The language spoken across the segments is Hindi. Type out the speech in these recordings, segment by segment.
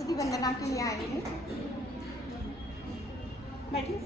सरस्वती वंदना के लिए आई हूँ। बैठिए।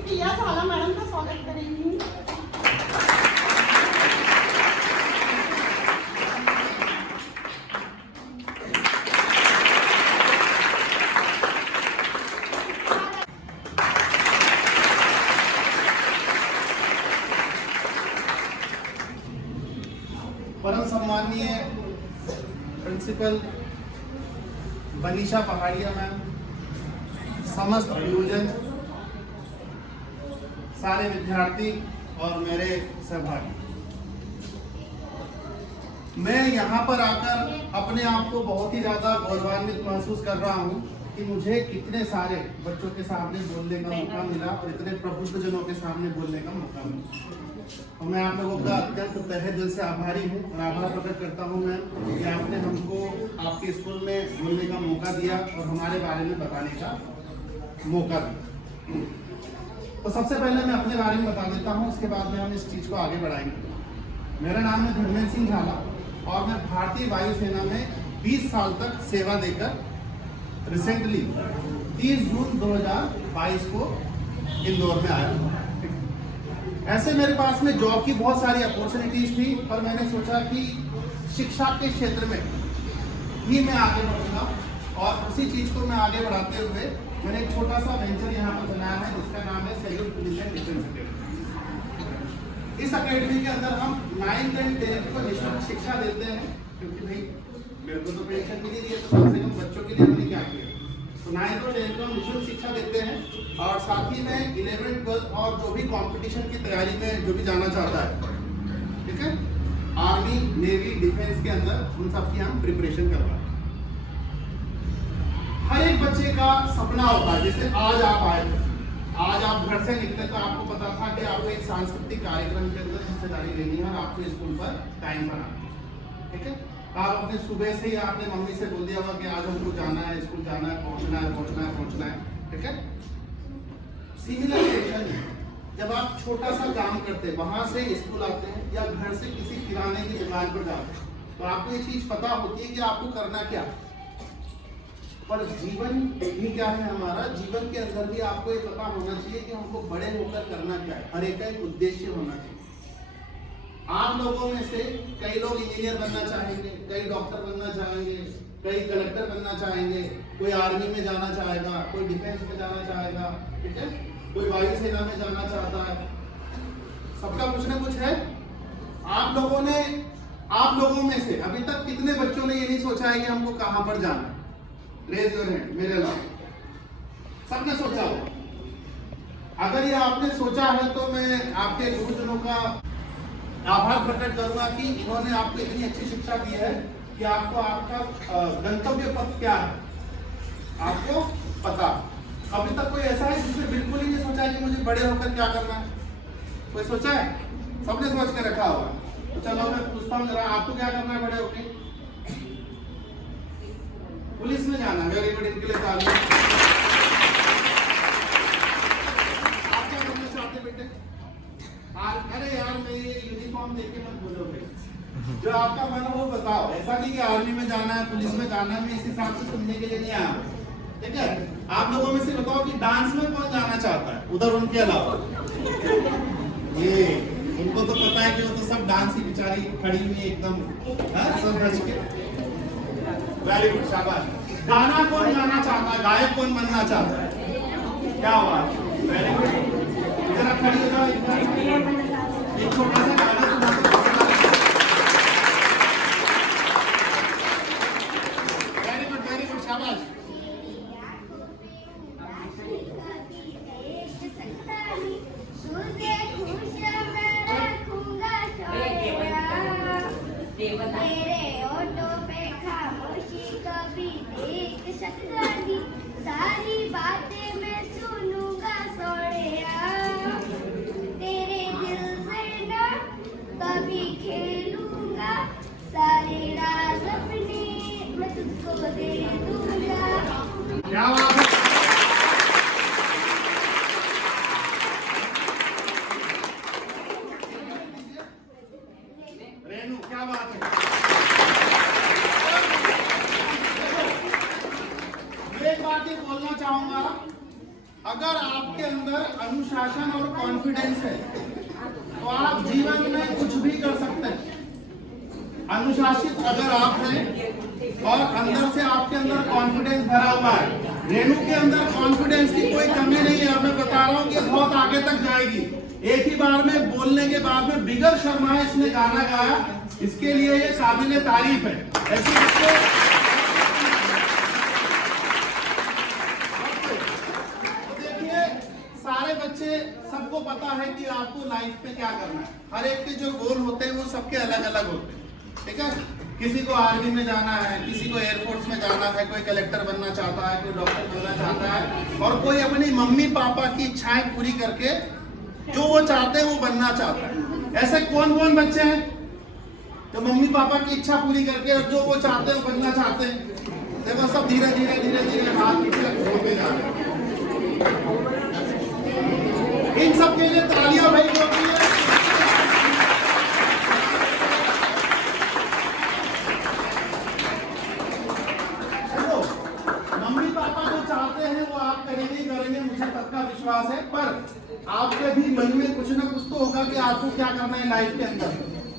प्रिया झाला मैडम का स्वागत करेंगी। परम सम्माननीय प्रिंसिपल बनीशा पहाड़िया मैम, समस्त आयोजन, सारे विद्यार्थी और मेरे सहभागी, मैं यहाँ पर आकर अपने आप को बहुत ही ज़्यादा गौरवान्वित महसूस कर रहा हूँ कि मुझे कितने सारे बच्चों के सामने बोलने का मौका मिला और इतने प्रबुद्ध जनों के सामने बोलने का मौका मिला। और मैं आप लोगों का अत्यंत तहे दिल से आभारी हूँ और आभार प्रकट करता हूँ मैं कि आपने हमको आपके स्कूल में बोलने का मौका दिया और हमारे बारे में बताने का मौका दिया। तो सबसे पहले मैं अपने बारे में बता देता हूँ, उसके बाद में हम इस चीज़ को आगे बढ़ाएंगे। मेरा नाम है धर्मेंद्र सिंह झाला और मैं भारतीय वायुसेना में 20 साल तक सेवा देकर रिसेंटली 30 जून 2022 को इंदौर में आया हूँ। ऐसे मेरे पास में जॉब की बहुत सारी अपॉर्चुनिटीज थी, पर मैंने सोचा कि शिक्षा के क्षेत्र में ही मैं आगे बढ़ूंगा और उसी चीज़ को मैं आगे बढ़ाते हुए मैंने एक छोटा सा वेंचर यहाँ पर बनाया है जिसका नाम है salute police and defence academy. इस अकेडमी के अंदर हम 9th एंड 10th को निःशुल्क शिक्षा देते हैं, क्योंकि भाई मेरे को तो परीक्षा के लिए तो कम से कम बच्चों के लिए हमने क्या किया। तो 9th और 10th को हम निःशुल्क शिक्षा देते हैं और साथ ही में 11th 12th और जो भी कंपटीशन की तैयारी में जो भी जाना चाहता है, ठीक है, आर्मी नेवी डिफेंस के अंदर उन सब की हम प्रिपरेशन करवाएं। हर एक बच्चे का सपना होता है, जैसे आज आप आए, आज आप घर से निकले तो आपको पता था कि आपको एक सांस्कृतिक कार्यक्रम के अंदर हिस्सेदारी लेनी है और आपको स्कूल पर टाइम पर आना है, ठीक है। आप अपने सुबह से ही आपने मम्मी से बोल दिया होगा कि आज हमको जाना है, स्कूल जाना है, पहुंचना है, ठीक है। सिमिलर क्वेश्चन, जब आप छोटा सा काम करते वहां से स्कूल आते हैं या घर से किसी किराने की दुकान पर जाते हैं, तो आपको ये चीज पता होती है कि आपको करना क्या। पर जीवन भी क्या है, हमारा जीवन के अंदर भी आपको ये पता होना चाहिए कि हमको बड़े होकर करना क्या है। हर एक का एक उद्देश्य होना चाहिए। आप लोगों में से कई लोग इंजीनियर बनना चाहेंगे, कई डॉक्टर बनना चाहेंगे, कई कलेक्टर बनना चाहेंगे, कोई आर्मी में जाना चाहेगा, कोई डिफेंस में जाना चाहेगा, ठीक है, कोई वायुसेना में जाना चाहता है। सबका कुछ ना कुछ है। आप लोगों में से अभी तक कितने बच्चों ने ये नहीं सोचा है कि हमको कहां पर जाना है? रेज योर हैंड, मेरे अलावा सबने सोचा हो। अगर ये आपने सोचा है तो मैं आपके गुरुजनों का आभार प्रकट करूंगा कि इन्होंने आपको इतनी अच्छी शिक्षा दी है कि आपको आपका गंतव्य पथ क्या है आपको पता। अभी तक कोई ऐसा है जिसने बिल्कुल ही नहीं सोचा है कि मुझे बड़े होकर क्या करना है? कोई सोचा है? सबने सोच के रखा होगा। तो चलो मैं पूछता हूँ जरा, आपको क्या करना है बड़े होकर? पुलिस में जाना। वेरी गुड, इनके लिए तालियां। आप क्या करना चाहते बेटे? अरे यार मैं ये यूनिफॉर्म देख के मत बोलो भाई, जो आपका मन हो वो बताओ। ऐसा नहीं कि आर्मी में जाना है, पुलिस में जाना है, मैं इस हिसाब से सुनने के लिए नहीं आया, ठीक है। आप लोगों में से बताओ कि डांस में कौन जाना चाहता है उधर उनके अलावा? ये उनको तो पता है कि वो तो सब डांस ही बेचारी खड़ी हुई एकदम सब बच के। वेरी गुड, शाबाश। गाना कौन गाना चाहता है? गायक कौन बनना चाहता है? क्या हुआ? वेरी गुड, जरा खड़ी हो जाओ। एक छोटा सा गाना सुना दो। वेरी गुड, दादी, सारी बातें मैं सुनूंगा सोनिया, तेरे दिल से ना कभी खेलूंगा, सारे राज अपने मैं तुझको दे दूंगा। क्या बात है। रेनू क्या बात है। मैं एक बात ये बोलना चाहूंगा, अगर आपके अंदर अनुशासन और कॉन्फिडेंस है तो आप जीवन में कुछ भी कर सकते हैं। अनुशासित अगर आप हैं और अंदर से आपके अंदर कॉन्फिडेंस भरा हुआ है, रेनू के अंदर कॉन्फिडेंस की कोई कमी नहीं है और मैं बता रहा हूँ कि बहुत आगे तक जाएगी। एक ही बार में बोलने के बाद में बिगर शर्माए इसने गाना गाया, इसके लिए ये काबिल तारीफ है। ऐसे बच्चे तो देखिए, सारे बच्चे सबको पता है कि आपको लाइफ में क्या करना है। हर एक के जो गोल होते हैं वो सबके अलग अलग होते हैं, ठीक है। किसी को आर्मी में जाना है, किसी को एयरफोर्स में जाना है, कोई कलेक्टर बनना चाहता है, कोई डॉक्टर बनना चाहता है, और कोई अपनी मम्मी पापा की इच्छाएं पूरी करके जो वो चाहते हैं वो बनना चाहता है। ऐसे कौन कौन बच्चे हैं जो मम्मी पापा की इच्छा पूरी करके और जो वो चाहते हैं बनना चाहते हैं? देखो सब धीरे धीरे धीरे धीरे हाथ पीछे होते जा रहे हैं। इन सब के लिए तालियां भाई होती है। मम्मी पापा जो चाहते हैं वो आप करेंगे करेंगे, मुझे पक्का विश्वास है, पर आपके भी मन में कुछ ना कुछ तो होगा कि आपको क्या करना है लाइफ के अंदर।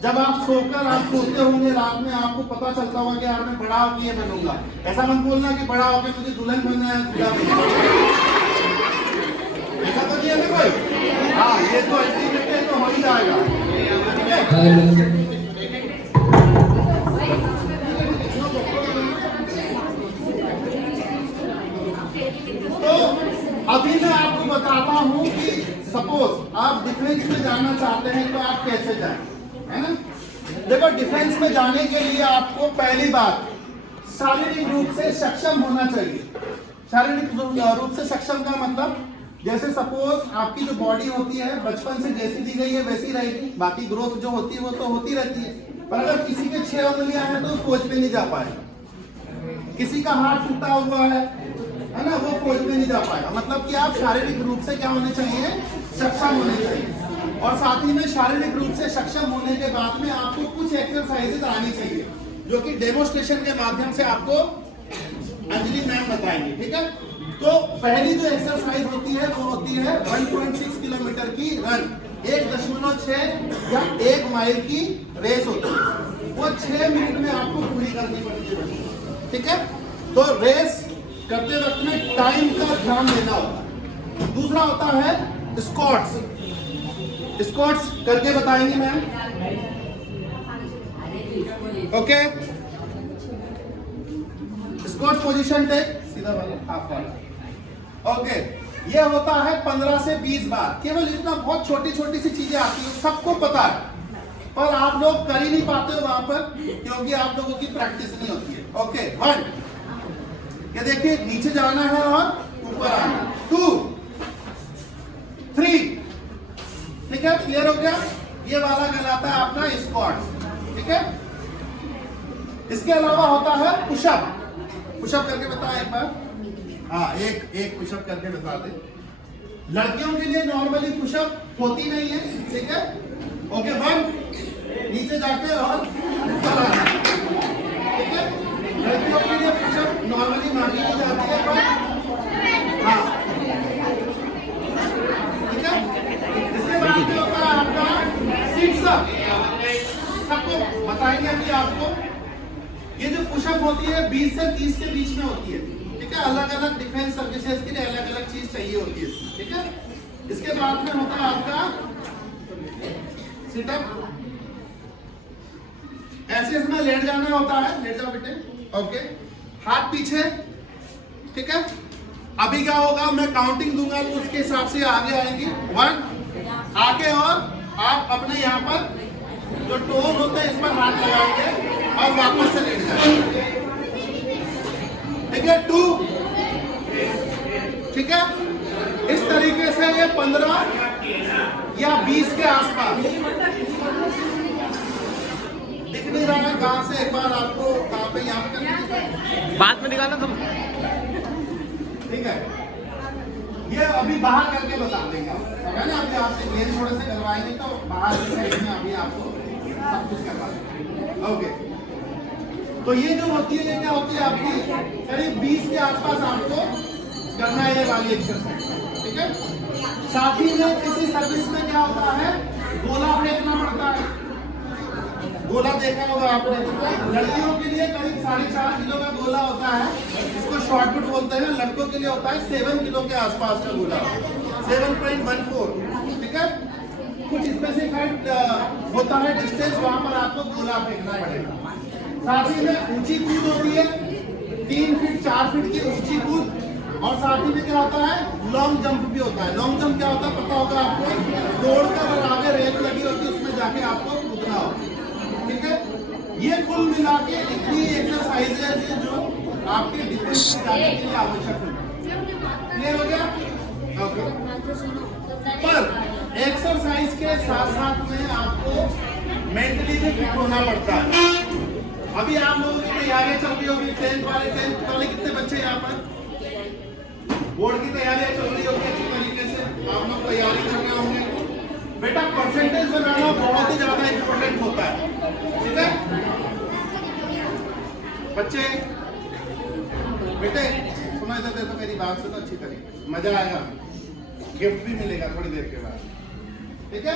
जब आप सोकर आप सोते होंगे रात में, आपको पता चलता होगा कि यार मैं बड़ा होकर ये बनूंगा। ऐसा मत बोलना कि बड़ा होकर मुझे दुल्हन बनना है, दूल्हा बनना है। ऐसा तो नहीं है ना कोई। हाँ, ये तो अल्टीमेट तो हो ही जाएगा। तो अभी मैं आपको बताता हूँ कि सपोज आप डिफेंस में जाना चाहते हैं तो आप कैसे जाएं, है ना। देखो, डिफेंस में जाने के लिए आपको पहली बात शारीरिक रूप से सक्षम होना चाहिए। शारीरिक रूप से सक्षम का मतलब, जैसे सपोज आपकी जो बॉडी होती है बचपन से जैसी दी गई है वैसी रहेगी, बाकी ग्रोथ जो होती है वो तो होती रहती है। पर अगर किसी के 6 उंगलियां हैं तो फौज पे नहीं जा पाएगा, किसी का हाथ टूटा हुआ है ना, वो फौज में नहीं जा पाएगा। मतलब कि आप शारीरिक रूप से क्या होने चाहिए, सक्षम होने चाहिए। और साथ ही में शारीरिक रूप से सक्षम होने के बाद में आपको कुछ एक्सरसाइजेज आनी चाहिए, जो कि डेमोस्ट्रेशन के माध्यम से आपको अंजलि मैम बताएंगे, ठीक है। तो पहली जो एक्सरसाइज होती है वो होती है 1.6 किलोमीटर की रन, 1.6 या 1 माइल की रेस होती है। वो 6 मिनट में आपको पूरी करनी पड़ती है, ठीक है। तो रेस करते वक्त में टाइम का ध्यान देना होता है। दूसरा होता है स्क्वाट्स। स्क्वाट्स करके बताएंगे ma'am, okay. Squats position take, सीधा वाला, हाफ वाला, ओके। ये होता है 15 से 20 बार। केवल इतना, बहुत छोटी छोटी सी चीजें आती है, सबको पता है, पर आप लोग कर ही नहीं पाते हो वहां पर, क्योंकि आप लोगों की प्रैक्टिस नहीं होती है। ओके, 1, ये देखिए नीचे जाना है और ऊपर आना है। 2, 3, ठीक है, क्लियर हो गया। ये वाला कहलाता है आपका स्क्वाट्स, ठीक है। इसके अलावा होता है पुशअप। पुशअप करके बता एक बार, हाँ, एक पुशअप करके बता दे। लड़कियों के लिए नॉर्मली पुशअप होती नहीं है, ठीक है। ओके, 1, नीचे जाके और ऊपर आना, ठीक है। लड़कियों के लिए पुशअप नॉर्मली मांगी नहीं जाती है, पर हाँ, ठीक है। इसके बाद में होता है आपका सिट्स अप। सबको बताएंगे अभी आपको। ये जो पुशअप होती है 20 से 30 के बीच में होती है, ठीक है। अलग अलग डिफेंस सर्विसेज के लिए अलग अलग चीज चाहिए होती है, ठीक है। इसके बाद में होता है आपका सिटअप। ऐसे इसमें लेट जाना होता है, लेट जाओ बेटे, ओके। हाथ पीछे, ठीक है। अभी क्या होगा, मैं काउंटिंग दूंगा तो उसके हिसाब से आगे आएंगे। 1, आगे, और आप अपने यहाँ पर जो टोन होते हैं इस पर हाथ लगाएंगे और वापस से लेट जाएंगे, ठीक ठीक है 2, ठीक है। इस तरीके से ये 15 या 20 के आसपास दिख नहीं रहा है कहां से, एक बार आपको कहां पे याद करना बाद में निकालना तुम। ठीक है, ये अभी बाहर करके बता देंगे समझ ना। अभी आपसे मेन थोड़े से करवाएंगे तो बाहर की साइड में अभी आपको सब कुछ करवा देंगे। ओके, तो ये जो होती है ये क्या होती है आपकी करीब 20 के आसपास आपको करना है ये वाली एक्सरसाइज, ठीक है। साथ ही में किसी सर्विस में क्या होता है, गोला फेंकना पड़ता है। गोला देखा होगा आपने, लड़कियों के लिए करीब 4.5 किलो का गोला होता है, इसको शॉर्टपुट बोलते हैं। लड़कों के लिए होता है 7 किलो के आसपास का गोला, 7.14, ठीक है। कुछ स्पेसिफाइड होता है डिस्टेंस, वहां पर आपको गोला फेंकना पड़ेगा। साथ ही में ऊंची कूद होती है, 3 फीट 4 फीट की ऊंची कूद। और साथ ही में क्या होता है, लॉन्ग जंप भी होता है। लॉन्ग जंप क्या होता है पता होगा आपको, दौड़कर और आगे रेत लगी होती है उसमें जाके आपको कूदना होगा, ठीक है। ये कुल मिला के इतनी एक्सरसाइज है जो आपके डिफेंस जाने के लिए आवश्यक है। क्लियर हो गया? ओके। पर एक्सरसाइज के साथ साथ में आपको मेंटली भी फिट होना पड़ता है। अभी आप लोगों की तैयारियां चल रही होगी, 10th वाले कितने बच्चे यहाँ पर बोर्ड की तैयारियां चल रही होगी अच्छी तरीके से, आप लोग तैयारी कर रहे होंगे। बेटा परसेंटेज बनाना बहुत ही ज्यादा इंपॉर्टेंट होता है, ठीक है बच्चे। बेटे सुना इधर देखो, मेरी बात सुनो अच्छी तरीके से, मजा आएगा, गिफ्ट भी मिलेगा थोड़ी देर के बाद, ठीक है।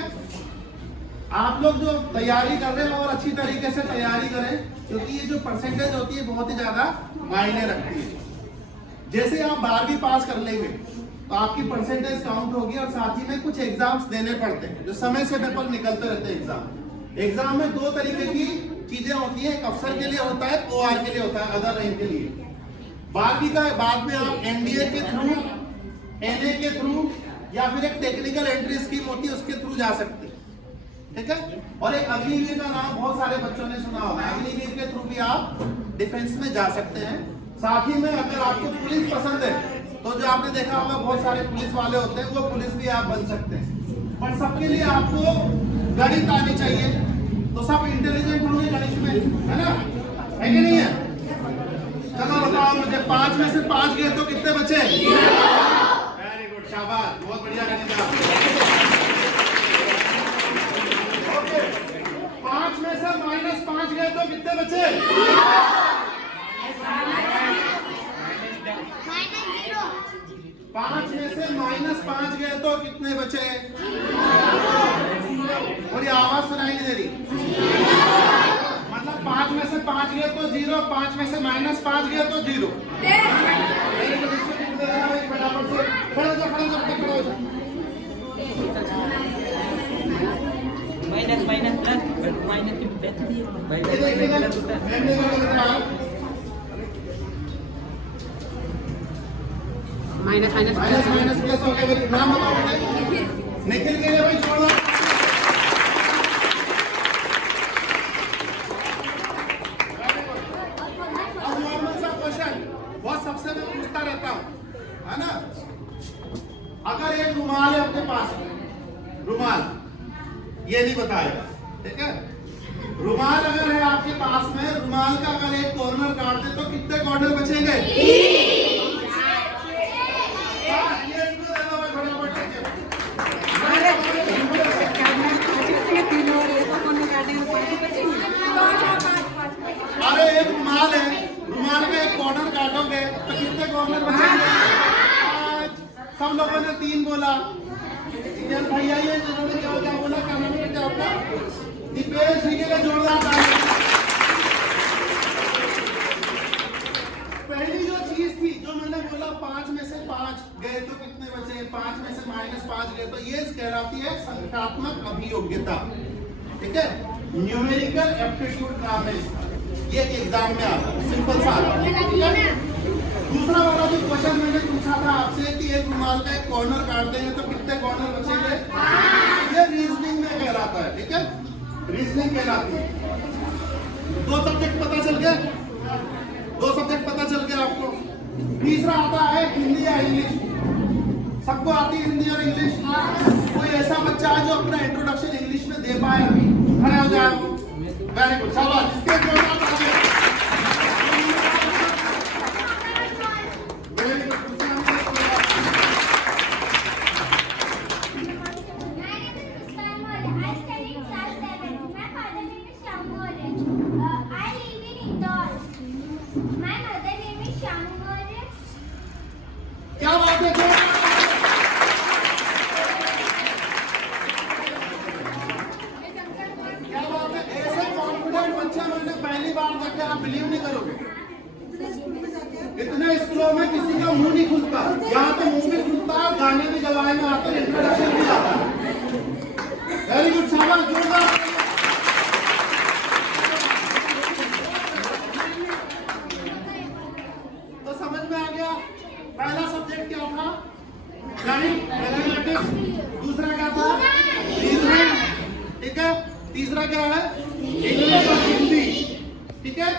आप लोग जो तैयारी कर रहे हैं और अच्छी तरीके से तैयारी करें, क्योंकि ये जो परसेंटेज होती है बहुत ही ज्यादा मायने रखती है। जैसे आप 12वीं पास कर लेंगे तो आपकी परसेंटेज काउंट होगी, और साथ ही में कुछ एग्जाम्स देने पड़ते हैं जो समय से पेपर निकलते रहते हैं। एग्जाम में 2 तरीके की चीजें होती है, एक अफसर के लिए होता है, OR के लिए होता है, अदर रैंक के लिए। 12वीं का बाद में आप NDA के थ्रू, NA के थ्रू, या फिर एक टेक्निकल एंट्री स्कीम होती है उसके थ्रू जा सकते हैं, ठीक है। और एक अग्निवीर का नाम बहुत सारे बच्चों ने सुना होगा, अग्निवीर के थ्रू भी आप डिफेंस में जा सकते हैं। साथ ही में अगर आपको पुलिस पसंद है तो जो आपने देखा होगा बहुत सारे पुलिस वाले होते हैं, वो पुलिस भी आप बन सकते हैं। पर सबके लिए आपको गणित आनी चाहिए, तो सब इंटेलिजेंट होंगे गणित में, है ना, है कि नहीं है? चलो बताओ मुझे, 5 में से 5 गए तो कितने बचे? वेरी गुड, शाबाश, बहुत बढ़िया गणित। 5 में से -5 गए तो कितने बचे? -5 में से -5 गए तो कितने बचे? और ये आवाज सुनाई नहीं दे रही, मतलब 5 में से 5 गए तो 0, 5 में से -5 गए तो 0। फटाफट से खड़े हो जाओ, खड़े हो जाओ। माइनस प्लस माइनस की माइनस प्लस हो गया। नाम बताओ निखिल के लिए भाई, छोड़ दो। अब नॉर्मल सा क्वेश्चन बहुत सबसे मैं पूछता रहता हूँ, है ना। अगर एक रुमाल है अपने पास, रुमाल ये नहीं बताएगा, ठीक है। रुमाल अगर है आपके पास में, रुमाल का अगर एक कॉर्नर काट दे तो कितने कॉर्नर बचेंगे? अरे एक रुमाल है, रुमाल का एक कॉर्नर काटोगे तो कितने कॉर्नर बचेंगे? 5। सब लोगों ने 3 बोला। भैया ये जिन्होंने क्या बोला, क्या नाम है आपका? दीपेश जी के लिए जोरदार ताली। पहली जो चीज थी जो मैंने बोला, 5 में से 5 गए तो कितने बचे? 5 में से -5 गए तो ये कहलाती है संख्यात्मक अभियोग्यता, ठीक है। न्यूमेरिकल एप्टीट्यूड नाम है इसका, ये एग्जाम में आता है, सिंपल सा आता है, ठीक है। दूसरा वाला जो क्वेश्चन मैंने पूछा था आपसे कि एक रुमाल का एक कॉर्नर काट देंगे तो कितने कॉर्नर बचेंगे, ये रीजनिंग में कहलाता है, ठीक है, रीजनिंग कहलाती है। 2 सब्जेक्ट पता चल गए, 2 सब्जेक्ट पता चल गए आपको। तीसरा आता है हिंदी या इंग्लिश। सबको आती है हिंदी और इंग्लिश? कोई ऐसा बच्चा है जो अपना इंट्रोडक्शन इंग्लिश में दे पाए? खड़े हो जाए। वेरी गुड, शाबाश। इसके जोरदार तालियां। Very good. क्या बात है? क्या बात है? ऐसे कॉन्फिडेंट बच्चा मैंने पहली बार देखे, आप बिलीव नहीं करोगे। इतने स्कूलों में किसी का मुंह नहीं खुलता, यहाँ तो मुंह भी खुलता है, गाने भी गवाए में आते हैं, इंट्रोडक्शन भी आता है। वेरी गुड, शाबाश, जोरदार। तो समझ में आ गया पहला सब्जेक्ट क्या था? गणित, मैथमेटिक्स। दूसरा क्या था? रीजनिंग। ठीक है। तीसरा क्या है? इंग्लिश और हिंदी। ठीक है।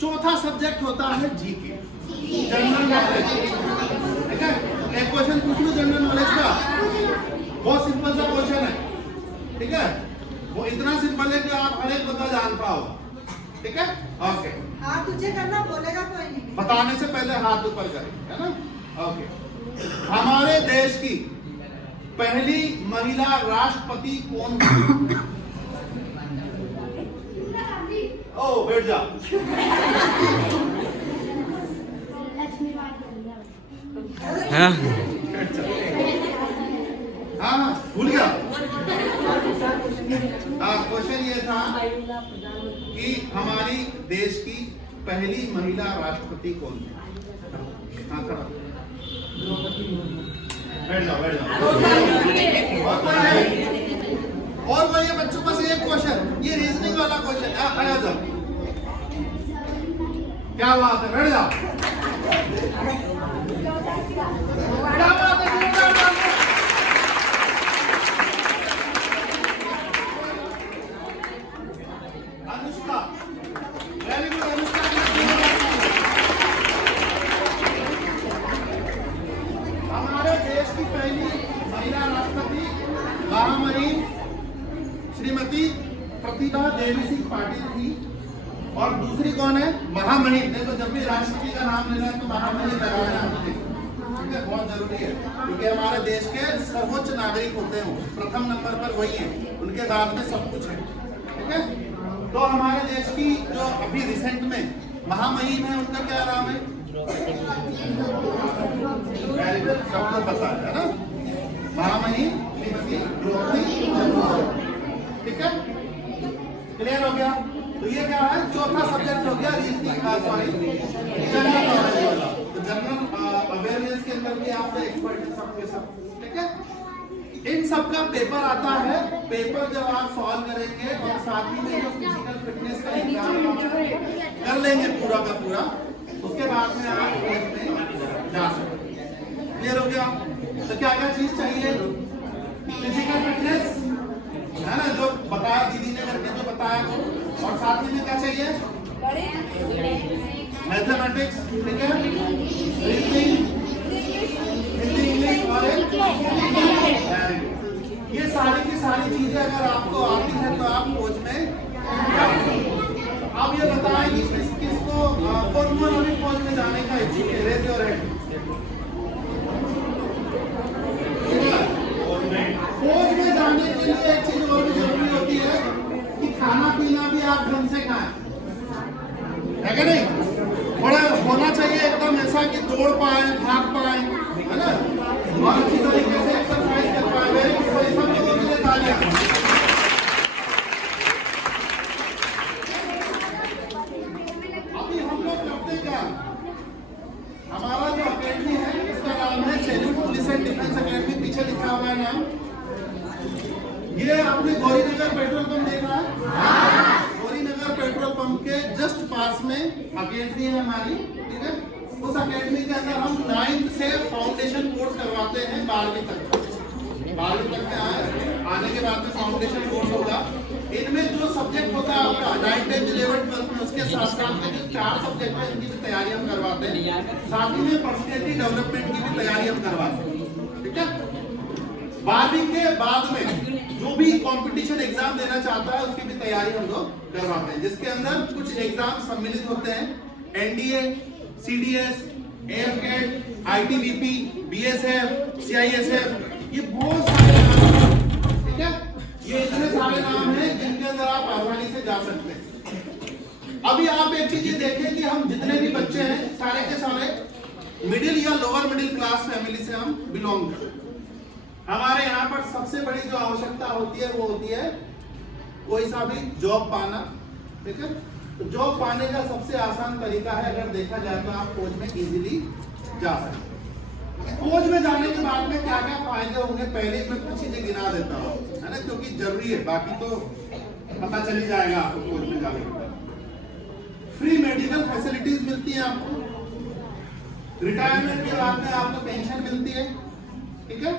चौथा सब्जेक्ट होता है जीके, जनरल नॉलेज। ठीक है। एक क्वेश्चन पूछ लो जनरल नॉलेज का, बहुत सिंपल सा क्वेश्चन है। ठीक है। वो इतना सिंपल है कि आप हर एक बता जान पाओ। ठीक है। ओके। हाँ, तुझे करना, बोलेगा कोई नहीं। बताने से पहले हाथ ऊपर करें, है ना? ओके। हमारे देश की पहली महिला राष्ट्रपति कौन थी? ओ, बैठ जा। हाँ हाँ, भूल गया। क्वेश्चन ये था कि हमारी देश की पहली महिला राष्ट्रपति कौन थी? हाँ, खड़ा। बैठ जाओ, बैठ जाओ। और वही बच्चों पास एक क्वेश्चन, ये रीजनिंग वाला क्वेश्चन है। खड़े हो जाओ। क्या बात है? बैठ जाओ। क्या बात है? Anushka, very good. अनुष्का हमारे देश की पहली महिला राष्ट्रपति महामहिम श्रीमती प्रतिभा देवी सिंह पाटिल थी। और दूसरी कौन है? महामहिम। देखो, जब भी राष्ट्रपति का नाम लेना है तो महामहिम लगाना है, बहुत जरूरी है, क्योंकि हमारे देश के सर्वोच्च नागरिक होते हैं। प्रथम नंबर पर वही है, उनके बाद में सब कुछ है। ठीक है। तो हमारे देश की जो अभी रिसेंट में महामहिम है, उनका क्या नाम है? सबको पता है ना? महामहिम श्रीमती द्रौपदी मुर्मू। ठीक है। क्लियर हो गया? तो ये क्या है? चौथा सब्जेक्ट हो गया रीजनिंग, सॉरी, जनरल नॉलेज वाला। तो जनरल अवेयरनेस के अंदर भी आप एक्सपर्ट हैं सबके सब। ठीक है। इन सब का पेपर आता है। पेपर जब आप सॉल्व करेंगे और साथ ही में जो फिजिकल फिटनेस का एग्जाम कर लेंगे पूरा का पूरा, उसके बाद में आप फौज में जा सकते। क्लियर हो गया? तो क्या क्या चीज चाहिए? फिजिकल फिटनेस, है ना, जो बताया दीदी ने करके जो बताया वो, और साथ ही में क्या चाहिए? मैथमेटिक्स। ठीक है। रीजनिंग, हिंदी, इंग्लिश और ये सारी की सारी चीजें अगर आपको आती है तो आप फौज में आप ये बताएं कि किसको कौन फौज में जाने का इच्छुक है? Raise your hand. फौज में जाने के लिए एक चीज और भी जरूरी होती है कि खाना पीना भी आप ढंग से खाएं, है कि नहीं? थोड़ा होना चाहिए एकदम ऐसा कि दौड़ पाए, भाग पाए, है ना, और अच्छी तरीके से एक्सरसाइज कर पाए। Very good. सब लोगों के लिए तालियां। अभी हम लोग करते क्या? हमारा जो अकेडमी है इसका नाम है salute police and defence academy. पीछे लिखा हुआ है नाम। ये आपने गौरीनगर पेट्रोल पंप देखा है? गौरीनगर पेट्रोल पंप के जस्ट पास में अकेडमी है हमारी। ठीक है। उस अकेडमी के अंदर हम 9th से फाउंडेशन कोर्स करवाते हैं 12वीं तक। 12वीं तक में आने के बाद में फाउंडेशन कोर्स होगा। इनमें जो सब्जेक्ट होता है आपका 9th, 10th, 11th, 12th में, उसके साथ साथ में जो 4 सब्जेक्ट है इनकी भी तैयारी हम करवाते हैं, साथ ही में पर्सनैलिटी डेवलपमेंट की भी तैयारी हम करवाते हैं। ठीक है, 12वीं के बाद में जो भी कंपटीशन एग्जाम देना चाहता है उसकी भी तैयारी हम लोग करवाते हैं, जिसके अंदर कुछ एग्जाम सम्मिलित होते हैं, NDA, CDS, AFCAT, ITBP, BSF, CISF, ये बहुत सारे नाम हैं। ठीक है, ये इतने सारे नाम हैं जिनके अंदर आप आसानी से जा सकते हैं। अभी आप एक चीज ये देखें कि हम जितने भी बच्चे हैं सारे के सारे मिडिल या लोअर मिडिल क्लास फैमिली से हम बिलोंग करते हैं। हमारे यहाँ पर सबसे बड़ी जो आवश्यकता होती है वो होती है कोई सा भी जॉब पाना। ठीक है, तो जॉब पाने का सबसे आसान तरीका है, अगर देखा जाए तो आप फौज में इजीली जा सकते हैं। फौज में जाने के बाद में क्या क्या फायदे होंगे पहले मैं कुछ चीजें गिना देता हूँ, है ना, क्योंकि जरूरी है, बाकी तो पता चल ही जाएगा आपको फौज में जाने के बाद। फ्री मेडिकल फैसिलिटीज मिलती है आपको, रिटायरमेंट के बाद में आपको पेंशन मिलती है। ठीक है,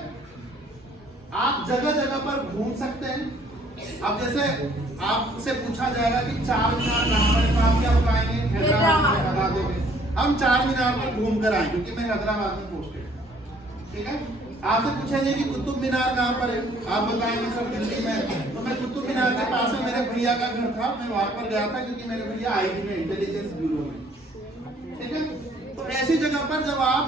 आप जगह जगह पर घूम सकते हैं। अब जैसे आपसे पूछा जाएगा कि 4 मीनार कहाँ पर है, तो आप क्या बताएंगे? हैदराबाद में बता देंगे। हम 4 मीनार पर घूम कर आए क्योंकि मैं हैदराबाद में पोस्टेड। ठीक है, आपसे पूछेंगे कि कुतुब मीनार कहाँ पर है, आप बताएंगे सर दिल्ली में, तो मैं कुतुब मीनार के पास में मेरे भैया का घर था, मैं वहां पर गया था क्योंकि मेरे भैया आईटी में, इंटेलिजेंस ब्यूरो में। ठीक है, तो ऐसी जगह पर जब आप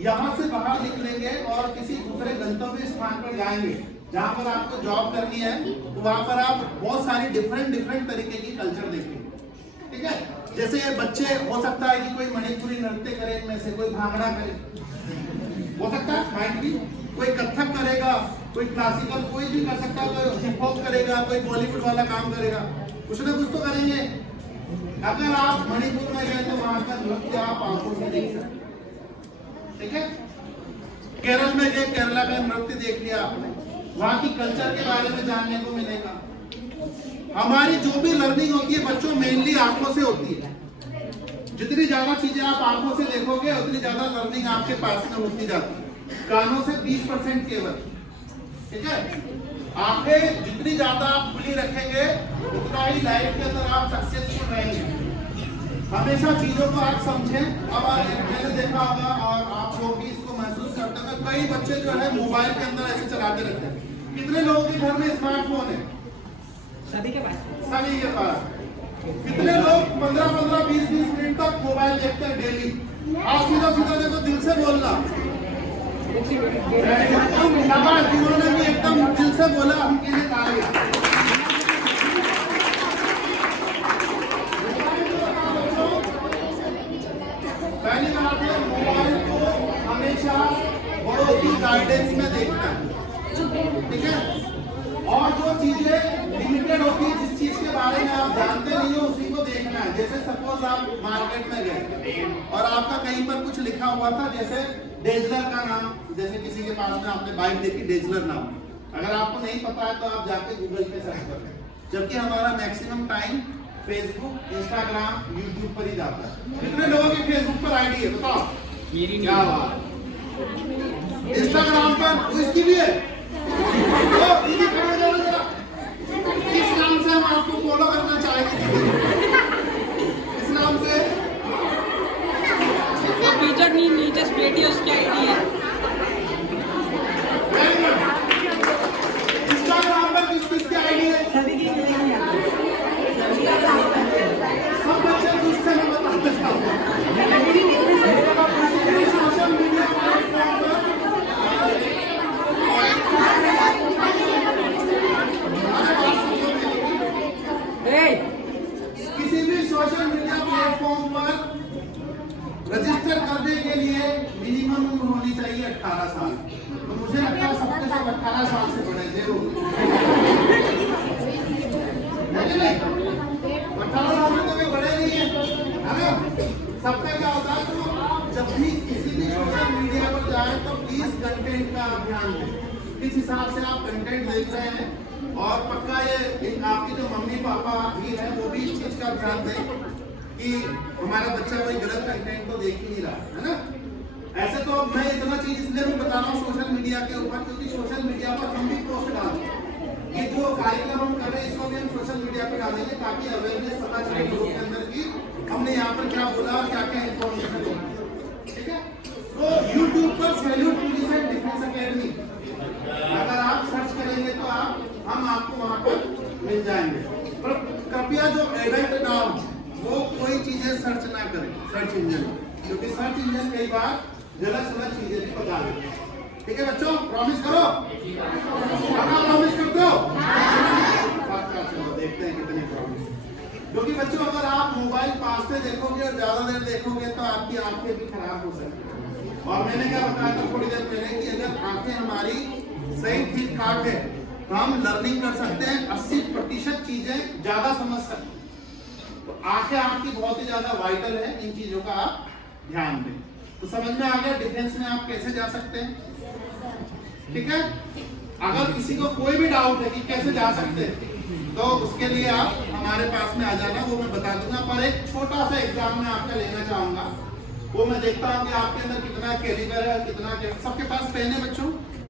यहाँ से बाहर निकलेंगे और किसी दूसरे गंतव्य स्थान पर जाएंगे जहाँ पर आपको जॉब करनी है, तो वहां पर आप बहुत सारी डिफरेंट तरीके की कल्चर देखेंगे। ठीक है, जैसे ये बच्चे, हो सकता है कि कोई मणिपुरी नृत्य करे, इनमें से कोई भांगड़ा करे, हो सकता है माइंड भी, कोई कथक करेगा, कोई क्लासिकल, कोई भी कर सकता है, कोई हिप हॉप करेगा, कोई बॉलीवुड वाला काम करेगा, कुछ ना कुछ तो करेंगे। अगर आप मणिपुर में गए तो वहां का नृत्य आप आंखों से देख सकते हैं। ठीक है, केरल में गए, केरला का नृत्य देख लिया आपने, वहां की कल्चर के बारे में जानने को मिलेगा। हमारी जो भी लर्निंग होती है बच्चों मेनली आंखों से होती है। जितनी ज्यादा चीजें आप आंखों से देखोगे उतनी ज्यादा लर्निंग आपके पास में होती जाती है। कानों से 20% केवल। ठीक है, आंखें जितनी ज्यादा आप खुली रखेंगे उतना ही लाइफ के अंदर आप सक्सेसफुल रहेंगे। हमेशा चीजों को आप समझें। अब मैंने देखा होगा और आप लोग भी इसको महसूस करते हैं, कई बच्चे जो है मोबाइल के अंदर ऐसे चलाते रहते हैं। कितने लोगों के घर में स्मार्टफोन है? सभी के पास। कितने लोग 15-15, 20-20 मिनट तक मोबाइल देखते हैं डेली? आप सीधा देखो, दिल से बोलना। जिन्होंने भी एकदम दिल से बोला उनके लिए तालियां। पहली बात है, मोबाइल को हमेशा बड़ों की गाइडेंस में देखना है। ठीक है, और जो चीजें लिमिटेड होती है, जिस चीज के बारे में आप जानते नहीं हो उसी को देखना है। जैसे सपोज आप मार्केट में गए और आपका कहीं पर कुछ लिखा हुआ था, जैसे डेजलर का नाम, जैसे किसी के पास में आपने बाइक देखी डेजलर नाम, अगर आपको नहीं पता है तो आप जाके गूगल पे सर्च करें। जबकि हमारा maximum time Facebook, Instagram, YouTube पर ही जाता है। कितने लोगों की फेसबुक पर आईडी है बताओ? मेरी क्या बात। इंस्टाग्राम पर इसकी भी है, तो किस नाम से हम आपको फॉलो करना चाहेंगे? इस नाम से फीचर नहीं, नीचे बेटी उसकी आईडी है। इंस्टाग्राम पर किसकी आईडी है? सब बच्चे दुष्ट हैं, मैं बताता हूं। सोशल मीडिया प्लेटफॉर्म पर किसी भी सोशल मीडिया प्लेटफॉर्म पर रजिस्टर करने के लिए मिनिमम उम्र होनी चाहिए 18 साल। तो मुझे लगता है सबके सब 18 साल से बड़े थे वो। 18 साल में तो कोई बड़े नहीं है, है ना? सबका क्या होता है, तो जब भी किसी भी सोशल मीडिया पर जाए तो प्लीज कंटेंट का आप ध्यान दें, किस हिसाब से आप कंटेंट देख रहे हैं। और पक्का ये आपके जो मम्मी पापा भी है वो भी इस चीज का ध्यान दें कि हमारा बच्चा कोई गलत कंटेंट तो देख ही नहीं रहा है ना। ऐसे तो मैं इतना चीज इसलिए भी बता रहा हूँ सोशल मीडिया के ऊपर, क्योंकि सोशल मीडिया पर हम भी पोस्ट डालते हैं। ये जो कार्यक्रम हम कर रहे हैं इसको भी हम सोशल मीडिया पर डालेंगे ताकि अवेयरनेस पता चले लोगों के अंदर की हमने यहाँ पर क्या बोला और क्या क्या इन्फॉर्मेशन क्योंकि सर्च इंजन कई बार गलत सलत चीजें भी बता देते हैं। ठीक है बच्चों, प्रॉमिस करो, अपना प्रॉमिस करते हो? पक्का, चलो देखते हैं कितने प्रॉमिस। क्योंकि बच्चों अगर आप मोबाइल पास से देखोगे और ज्यादा देर देखोगे तो आपकी आंखें भी खराब हो सकती है। और मैंने क्या बताया था थोड़ी देर पहले कि अगर आंखें हमारी सही ठीक ठाक है तो हम लर्निंग कर सकते हैं, 80% चीजें ज्यादा समझ सकते हैं। तो आंखें आपकी बहुत ही ज्यादा वाइटल है, इन चीजों का आप ध्यान दें। तो समझ में आ गया डिफेंस में आप कैसे जा सकते हैं? ठीक है, अगर किसी को कोई भी डाउट है कि कैसे जा सकते हैं तो उसके लिए आप हमारे पास में आ जाना, वो मैं बता दूंगा। पर एक छोटा सा एग्जाम में आपका लेना चाहूंगा, वो मैं देखता हूँ कि आपके अंदर कितना कैलिबर है, कितना सबके पास पेन है बच्चों?